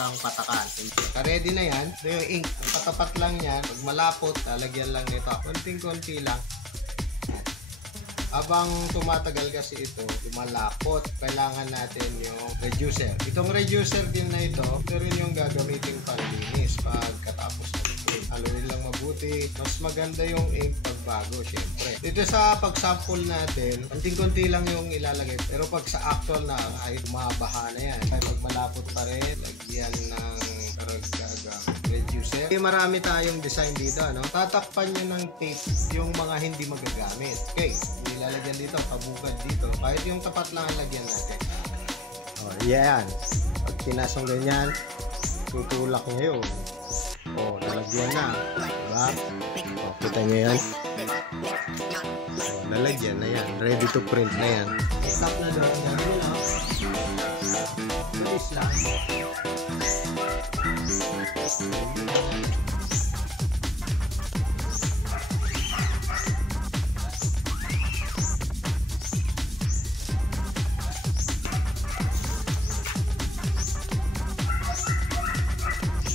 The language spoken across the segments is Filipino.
natitirang patakan. Ready na yan. Ito yung ink. Ang patapat lang yan. Pag malapot, lalagyan lang nito. Konting-konti lang. Habang tumatagal kasi ito, lumalapot, kailangan natin yung reducer. Itong reducer din na ito rin yung gagamitin panlinis pagkatapos ng ink. Haluin lang mabuti. Mas maganda yung ink pag bago, syempre. Dito sa pag-sample natin, konting-konti lang yung ilalagay. Pero pag sa actual na, ay mabaha na yan. Kaya pag malapot pa rin, lagyan ng reducer. Marami tayong design dito, ano? Tatakpan nyo ng tape yung mga hindi magagamit. Okay, ilalagyan dito, pabukad dito. Kahit yung tapat lang ang lagyan natin. Oh, yan. Pag pinasong ganyan, tutulak nyo yun. Oh, nalagyan na. Diba? Oh, kita nyo yan? Oh, nalagyan na yan. Ready to print na yan. Stop na doon. Gano'n lang. Bilis lang.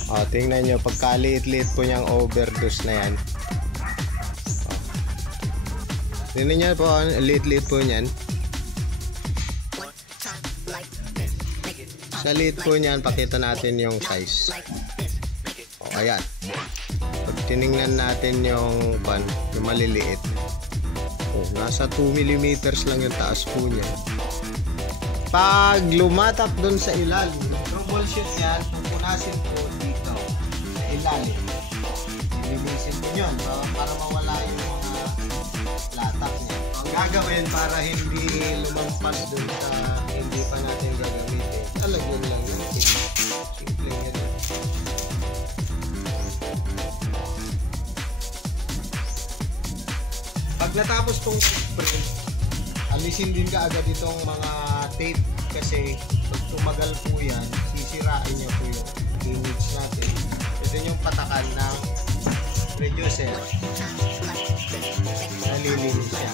Oh, tingnan nyo, pagkaliit-liit po niyang overdose na yan. Oh. Tingnan nyo po, liit-liit po niyan. Sa liit po niyan, pakita natin yung size. O, ayan. Pag tinignan natin yung maliliit. O, nasa 2 mm lang yung taas po niya. Pag lumatap dun sa ilalim, troubleshoot yan, pupunasin po dito sa ilalim. Linisin po yun para mawala yung mga latak niya. Ang gagawin para hindi lumampas dun sa hindi pa natin gagamitin, talagyan lang yung simple yan. Pag natapos pong print, alisin din ka agad itong mga tape kasi pag tumagal po yan, sisirain niya po yung image natin. Ito yung patakan ng reducer. Nalilinis siya.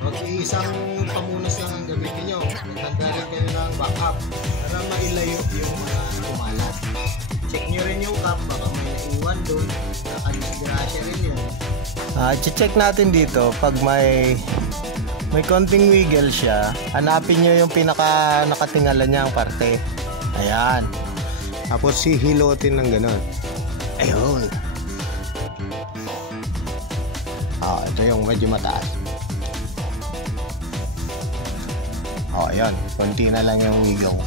Huwag isang pamunas lang ang gamitin nyo. Maghanda rin kayo ng backup para mailayo yung mga kumalat. Check nyo rin yung cap, baka may naiwan doon. Nakadisgrasya rin yun. Check natin dito pag may konting wiggle siya, hanapin nyo yung pinaka nakatingala niyang parte. Ayan. Tapos hihilotin ng gano'n. Ayun. Ito yung medyo mataas. Ayan. Konti na lang yung wiggle.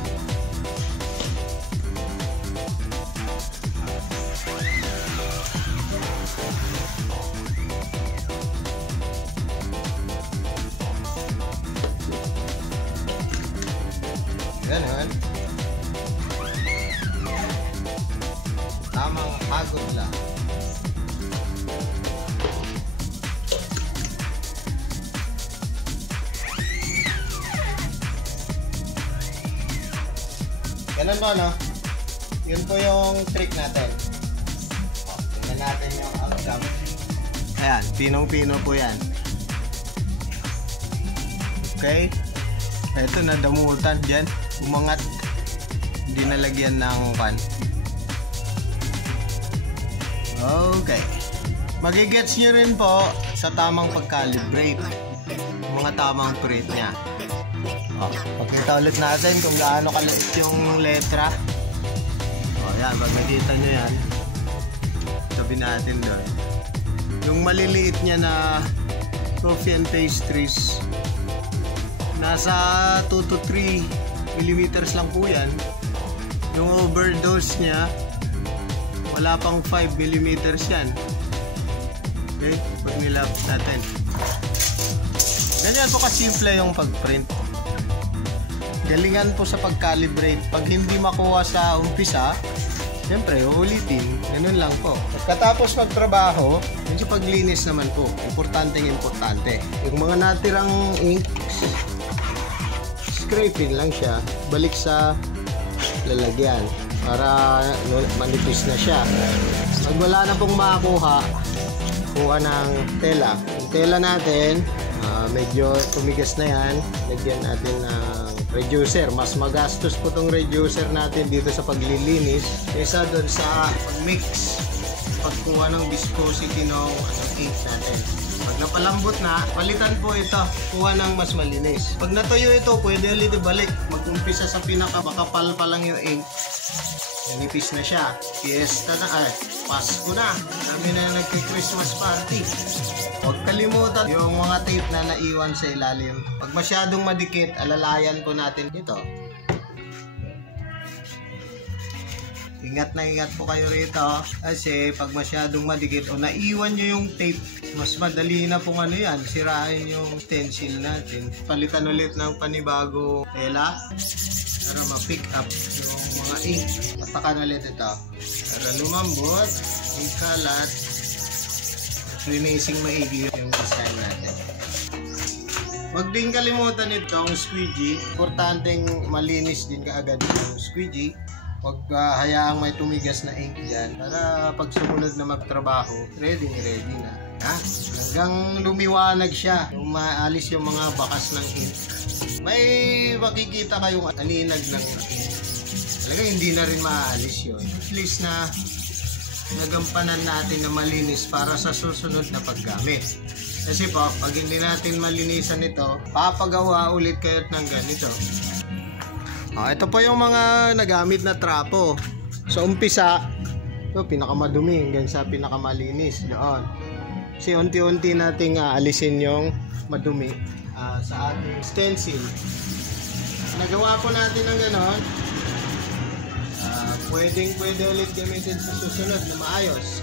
Ganun. Tamang hagod lang. Ganun po, no? Yun po yung trick natin. Tingnan natin yung outcome. Ayan, pinong-pino po yan. Okay? Ito, nadamutan dyan. Umangat. Hindi nalagyan ng pan. Okay. Magigets nyo rin po sa tamang pag-calibrate. Mga tamang print nya. Pakita ulit natin kung gaano kaliit yung letra. Yan. Pag nakita nyo yan, sabi natin doon. Yung maliliit nya na coffee and pastries, nasa 2 to 3 millimeters lang po yan. Yung overdose nya, wala pang 5 millimeters yan. Okay, pag nilap natin. Ganyan po kasimple yung pag-print. Galingan po sa pag-calibrate. Pag hindi makuha sa umpisa, siyempre uulitin. Ganun lang po. Pagkatapos magtrabaho, medyo paglinis naman po. Importanteng importante. Yung mga natirang ink, scraping lang siya. Balik sa lalagyan para manipis na siya. Pag wala na pong makakuha, kuha ng tela. Yung tela natin, medyo tumigas na yan. Lagyan natin ng reducer. Mas magastos po tong reducer natin dito sa paglilinis kaysa doon sa pag-mix, pagkuha ng viscosity ng ink natin. Pag napalambot na, palitan po ito, kuha ng mas malinis. Pag natuyo ito, pwede ulit ibalik. Mag-umpisa sa pinaka-makapal pa lang yung ink. Nipis na siya. Fiesta na, Pasko na. Kami na nagki-Christmas party. Huwag kalimutan yung mga tape na naiwan sa ilalim. Pag masyadong madikit, alalayan po natin ito. Ingat na ingat po kayo rito kasi pag masyadong madikit o naiwan nyo yung tape, mas madali na pong sirain yung stencil natin. Palitan ulit ng panibago tela para ma-pick up yung mga ink. Patakan ulit ito para lumambot yung kalat at finishing maigi yung design natin. Huwag din kalimutan itong squeegee. Importanteng malinis din kaagad yung squeegee. Huwag hayaang may tumigas na ink dyan para pag sumunod na magtrabaho, ready na. Hanggang lumiwanag siya, yung maalis yung mga bakas ng ink. May makikita kayong aninag ng ink. Talaga hindi na rin maalis yun. At least na nagampanan natin na malinis para sa susunod na paggamit. Kasi po, pag hindi natin malinisan ito, papagawa ulit kayo ng ganito. Ito po yung mga nagamit na trapo. Sa umpisa, ito pinakamadumi hanggang sa pinakamalinis doon. Kasi unti-unti nating aalisin yung madumi sa ating stencil. Nagawa po natin ng ganon. Pwede ulit gamitin sa susunod na maayos.